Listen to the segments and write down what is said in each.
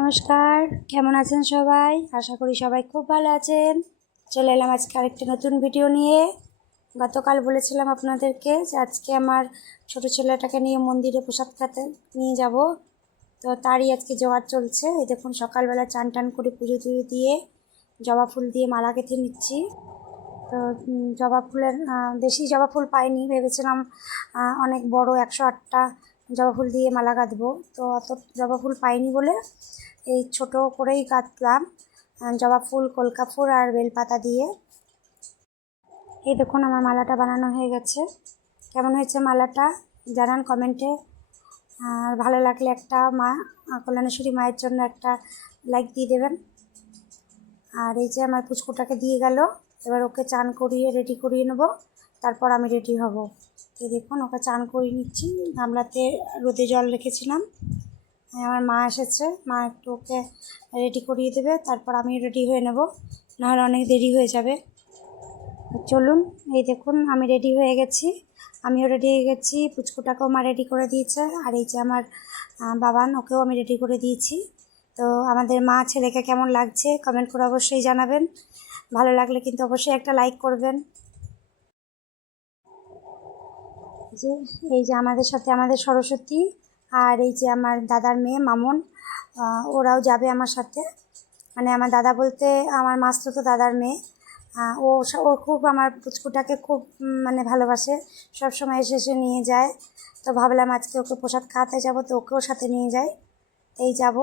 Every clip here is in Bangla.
নমস্কার, কেমন আছেন সবাই? আশা করি সবাই খুব ভালো আছেন। চলে এলাম আজকে আরেকটি নতুন ভিডিও নিয়ে। গতকাল বলেছিলাম আপনাদেরকে যে আজকে আমার ছোট ছেলেটাকে নিয়ে মন্দিরে প্রসাদ খেতে নিয়ে যাব। তো তারই আজকে জোগাড় চলছে। এই দেখুন সকালবেলা চান টান করে পুজো টুজো দিয়ে জবা ফুল দিয়ে মালা গেঁথে নিচ্ছি। তো জবা ফুলের বেশি জবা ফুল পাইনি, ভেবেছিলাম অনেক বড় 108টা জবা ফুল দিয়ে মালা গাঁথবো। তো অত জবা ফুল পাইনি বলে এই ছোট করেই গাঁথলাম জবা ফুল, কলকা ফুল আর বেলপাতা দিয়ে। এই দেখুন আমার মালাটা বানানো হয়ে গেছে। কেমন হয়েছে মালাটা জানান কমেন্টে। আর ভালো লাগলে একটা কল্যাণেশ্বরী মায়ের জন্য একটা লাইক দিয়ে দেবেন। আর এই যে আমার পুচকুটাকে দিয়ে গেল, এবার ওকে চান করিয়ে রেডি করিয়ে নেব, তারপর আমি রেডি হব। এই দেখুন ওকে চান করিয়ে নিচ্ছি। গামলাতে রোদে জল রেখেছিলাম। আমার মা এসেছে, মা একটু ওকে রেডি করিয়ে দেবে, তারপর আমি রেডি হয়ে নেব, নাহলে অনেক দেরি হয়ে যাবে। চলুন, এই দেখুন আমি রেডি হয়ে গেছি, আমিও রেডি হয়ে গেছি, পুচকুটাকেও মা রেডি করে দিয়েছে। আর এই যে আমার বাবান, ওকেও আমি রেডি করে দিয়েছি। তো আমাদের মা ছেলেকে কেমন লাগছে কমেন্ট করে অবশ্যই জানাবেন। ভালো লাগলে কিন্তু অবশ্যই একটা লাইক করবেন। যে এই যে আমাদের সাথে আমাদের সরস্বতী আর এই যে আমার দাদার মেয়ে মামন, ওরাও যাবে আমার সাথে। মানে আমার দাদা বলতে আমার মাস্তুতো দাদার মেয়ে। ও খুব আমার পুচকুটাকে খুব মানে ভালোবাসে, সব সময় এসে এসে নিয়ে যায়। তো ভাবলাম আজকে ওকে প্রসাদ খাওয়াতে যাব, তো ওকেও সাথে নিয়ে যাই। এই যাব।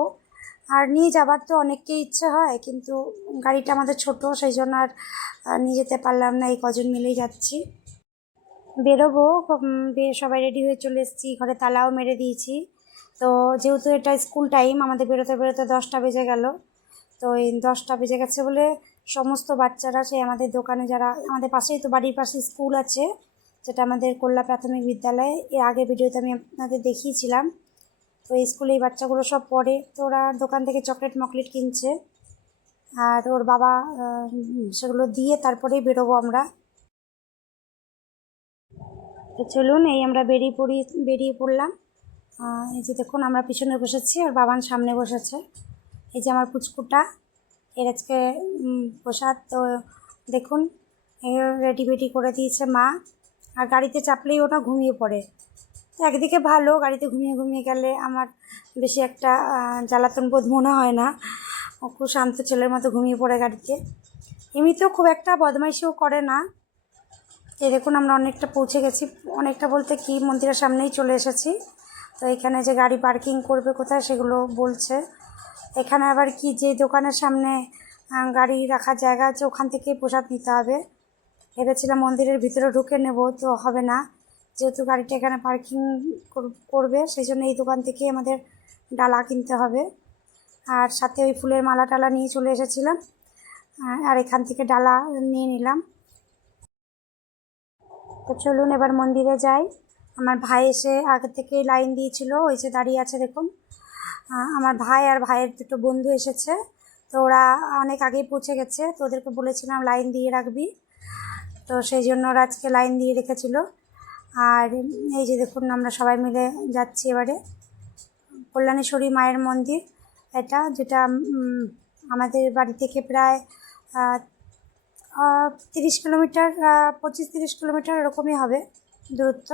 আর নিয়ে যাবার তো অনেককেই ইচ্ছে হয়, কিন্তু গাড়িটা আমাদের ছোট, সেই জন্য আর নিয়ে যেতে পারলাম না। এই কজন মিলেই যাচ্ছি, বেরোবো। সবাই রেডি হয়ে চলে এসেছি, ঘরে তালাও মেরে দিয়েছি। তো যেহেতু এটা স্কুল টাইম, আমাদের বেরোতে বেরোতে 10টা বেজে গেল। তো এই 10টা বেজে গেছে বলে সমস্ত বাচ্চারা, সেই আমাদের দোকানে যারা, আমাদের পাশেই তো বাড়ির পাশে স্কুল আছে, যেটা আমাদের কল্যা প্রাথমিক বিদ্যালয়, এর আগে ভিডিওতে আমি আপনাদের দেখিয়েছিলাম। তো এই স্কুলে এই বাচ্চাগুলো সব পড়ে, তো ওরা দোকান থেকে চকলেট মকলেট কিনছে, আর ওর বাবা সেগুলো দিয়ে তারপরেই বেরোবো আমরা। তো চলুন, এই আমরা বেরিয়ে পড়লাম। এই যে দেখুন আমরা পিছনে বসেছি আর বাবান সামনে বসেছে। এই যে আমার পুচকুটা, এর আজকে প্রসাদ। তো দেখুন রেডি বেডি করে দিয়েছে মা। আর গাড়িতে চাপলেই ওটা ঘুমিয়ে পড়ে। তো একদিকে ভালো, গাড়িতে ঘুমিয়ে ঘুমিয়ে গেলে আমার বেশি একটা জ্বালাতন বোধ মনে হয় না। ও খুব শান্ত ছেলের মতো ঘুমিয়ে পড়ে গাড়িতে। এমনিতেও খুব একটা বদমাইশিও করে না। এই দেখুন আমরা অনেকটা পৌঁছে গেছি, অনেকটা বলতে কি মন্দিরের সামনেই চলে এসেছি। তো এখানে যে গাড়ি পার্কিং করবে কোথায় সেগুলো বলছে। এখানে আবার কি, যে দোকানের সামনে গাড়ি রাখার জায়গা আছে, ওখান থেকে প্রসাদ নিতে হবে। ভেবেছিলাম মন্দিরের ভিতরে ঢুকে নেব, তো হবে না, যেহেতু গাড়িটা এখানে পার্কিং করবে, সেই জন্য এই দোকান থেকে আমাদের ডালা কিনতে হবে। আর সাথে ওই ফুলের মালা টালা নিয়ে চলে এসেছিলাম, আর এখান থেকে ডালা নিয়ে নিলাম। তো চলুন এবার মন্দিরে যাই। আমার ভাই এসে আগে থেকে লাইন দিয়েছিল, ওই যে দাঁড়িয়ে আছে দেখুন। আমার ভাই আর ভাইয়ের দুটো বন্ধু এসেছে, তো ওরা অনেক আগেই পৌঁছে গেছে। তো ওদেরকে বলেছিলাম লাইন দিয়ে রাখবি, তো সেই জন্য ওরা আজকে লাইন দিয়ে রেখেছিল। আর এই যে দেখুন আমরা সবাই মিলে যাচ্ছি এবারে কল্যাণেশ্বরী মায়ের মন্দির, এটা যেটা আমাদের বাড়ি থেকে প্রায় 30 কিলোমিটার, 25-30 কিলোমিটার এরকমই হবে দূরত্ব,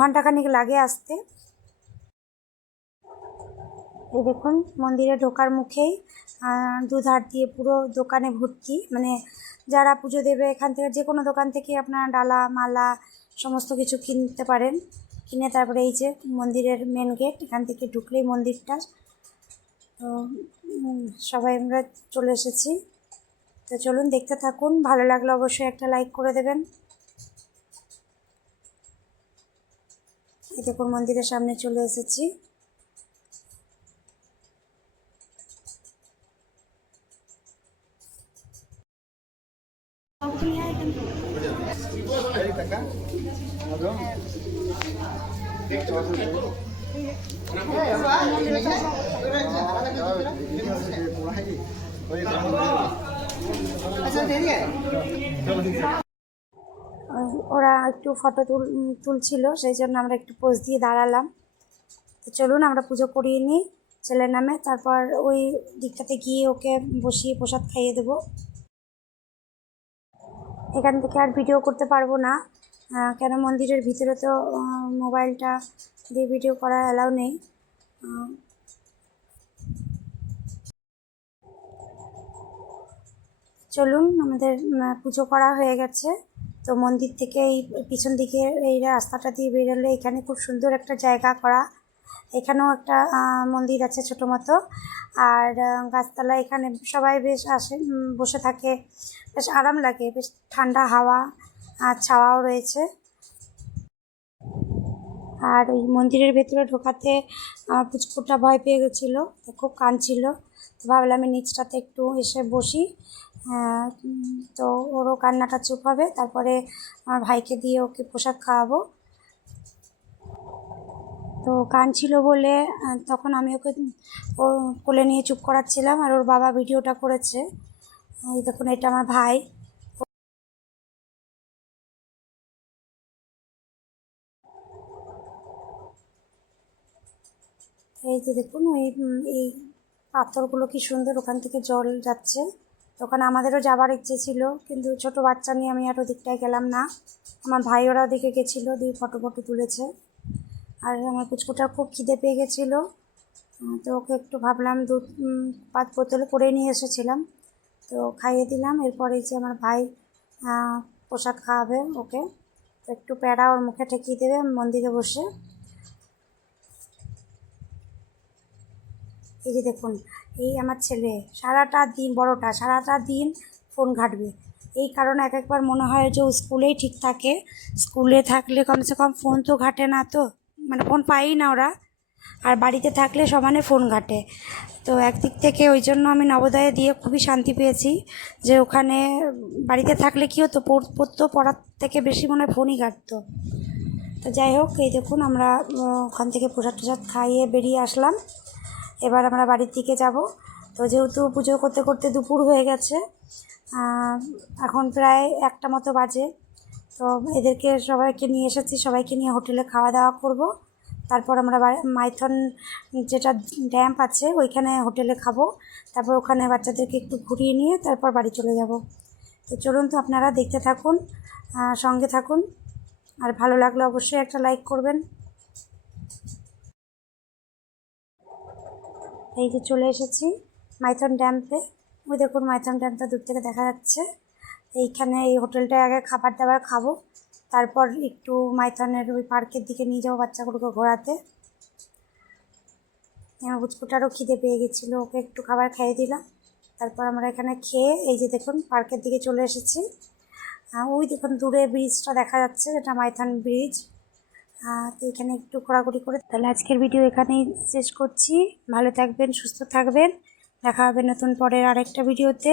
ঘন্টাখানিক লাগে আসতে। এই দেখুন মন্দিরে ঢোকার মুখেই দুধার দিয়ে পুরো দোকানে ভর্তি, মানে যারা পুজো দেবে এখান থেকে যে কোনো দোকান থেকে আপনারা ডালা মালা সমস্ত কিছু কিনতে পারেন। কিনে তারপরে এই যে মন্দিরের মেন গেট, এখান থেকে ঢুকলেই মন্দিরটা। তো সবাই আমরা চলে এসেছি। তো চলুন দেখতে থাকুন, ভালো লাগলে অবশ্যই একটা লাইক করে দেবেন। এই দেখুন মন্দিরের সামনে চলে এসেছি। ওরা একটু ফটো তুলছিল, সেই জন্য আমরা একটু পোজ দিয়ে দাঁড়ালাম। তো চলুন আমরা পুজো করিয়ে নিই, ছেলের নামে। তারপর ওই দিকটাতে গিয়ে ওকে বসিয়ে প্রসাদ খাইয়ে দেবো। এখান থেকে আর ভিডিও করতে পারবো না, কেন মন্দিরের ভিতরে তো মোবাইলটা দিয়ে ভিডিও করা অ্যালাউ নেই। চলুন, আমাদের পুজো করা হয়ে গেছে। তো মন্দির থেকে এই পিছন দিকে এই রাস্তাটা দিয়ে বেরোলে এখানে খুব সুন্দর একটা জায়গা করা। এখানেও একটা মন্দির আছে ছোটো মতো, আর গাছতলা এখানে সবাই বেশ আসে, বসে থাকে, বেশ আরাম লাগে, বেশ ঠান্ডা হাওয়া আর ছাওয়াও রয়েছে। আর ওই মন্দিরের ভেতরে ঢোকাতে আমার পুচকুটা ভয় পেয়ে গেছিলো, খুব কাঁদছিল। তো ভাবলাম আমি নিচটাতে একটু এসে বসি, তো ওরও কান্নাটা চুপ হবে, তারপরে আমার ভাইকে দিয়ে ওকে প্রসাদ খাওয়াবো। তো কাঁদছিল বলে তখন আমি ওকে ওর কোলে নিয়ে চুপ করাচ্ছিলাম, আর ওর বাবা ভিডিওটা করেছে। এই দেখুন, এটা আমার ভাই। এই যে দেখুন, এই পাথরগুলো কি সুন্দর, ওখান থেকে জল যাচ্ছে। তো ওখানে আমাদেরও যাবার ইচ্ছে ছিল, কিন্তু ছোট বাচ্চা নিয়ে আমি আর ওদিকটায় গেলাম না। আমার ভাই ওরা ওদিকে গেছিলো, দিয়ে ফটো তুলেছে। আর আমার পুচকুটার খুব খিদে পেয়ে গেছিলো, তো ওকে একটু ভাবলাম দুধ 5 বোতলে করে নিয়ে এসেছিলাম, তো খাইয়ে দিলাম। এরপরে যে আমার ভাই প্রসাদ খাওয়াবে ওকে, তো একটু প্যাড়া ওর মুখে ঠেকিয়ে দেবে মন্দিরে বসে। এই যে দেখুন, এই আমার ছেলে সারাটা দিন, বড়টা সারাটা দিন ফোন ঘাঁটবে। এই কারণে একবার মনে হয় যে ও স্কুলেই ঠিক থাকে, স্কুলে থাকলে কমসে কম ফোন তো ঘাঁটে না, তো মানে ফোন পাই না ওরা, আর বাড়িতে থাকলে সমানে ফোন ঘাঁটে। তো একদিক থেকে ওই জন্য আমি নবোদয়ে দিয়ে খুবই শান্তি পেয়েছি, যে ওখানে বাড়িতে থাকলে কী হতো, পড়তো, পড়ার থেকে বেশি মনে হয় ফোনই ঘাঁটতো। তো যাই হোক, এই দেখুন আমরা ওখান থেকে প্রসাদ খাইয়ে বেরিয়ে আসলাম। এবার আমরা বাড়ির দিকে যাব। তো যেহেতু পুজো করতে করতে দুপুর হয়ে গেছে, এখন প্রায় 1টা মতো বাজে। তো এদেরকে সবাইকে নিয়ে এসেছি, সবাইকে নিয়ে হোটেলে খাওয়া দাওয়া করব। তারপর আমরা মাইথন যেটা ড্যাম আছে ওইখানে হোটেলে খাবো। তারপর ওখানে বাচ্চাদেরকে একটু ঘুরিয়ে নিয়ে তারপর বাড়ি চলে যাব। তো চলুন, তো আপনারা দেখতে থাকুন, সঙ্গে থাকুন, আর ভালো লাগলে অবশ্যই একটা লাইক করবেন। এই যে চলে এসেছি মাইথন ড্যামে। ওই দেখুন, মাইথন ড্যামটা দূর থেকে দেখা যাচ্ছে। এইখানে এই হোটেলটায় আগে খাবার দাবার খাবো, তারপর একটু মাইথনের ওই পার্কের দিকে নিয়ে যাবো বাচ্চাগুলোকে ঘোরাতে। আমার বুচকুটারও খিদে পেয়ে গেছিলো, ওকে একটু খাবার খাইয়ে দিলাম। তারপর আমরা এখানে খেয়ে এই যে দেখুন পার্কের দিকে চলে এসেছি। ওই দেখুন দূরে ব্রিজটা দেখা যাচ্ছে, যেটা মাইথন ব্রিজ। তো এখানে একটু ঘোরাঘুরি করে, তাহলে আজকের ভিডিও এখানেই শেষ করছি। ভালো থাকবেন, সুস্থ থাকবেন, দেখা হবে নতুন পরের আরেকটা ভিডিওতে।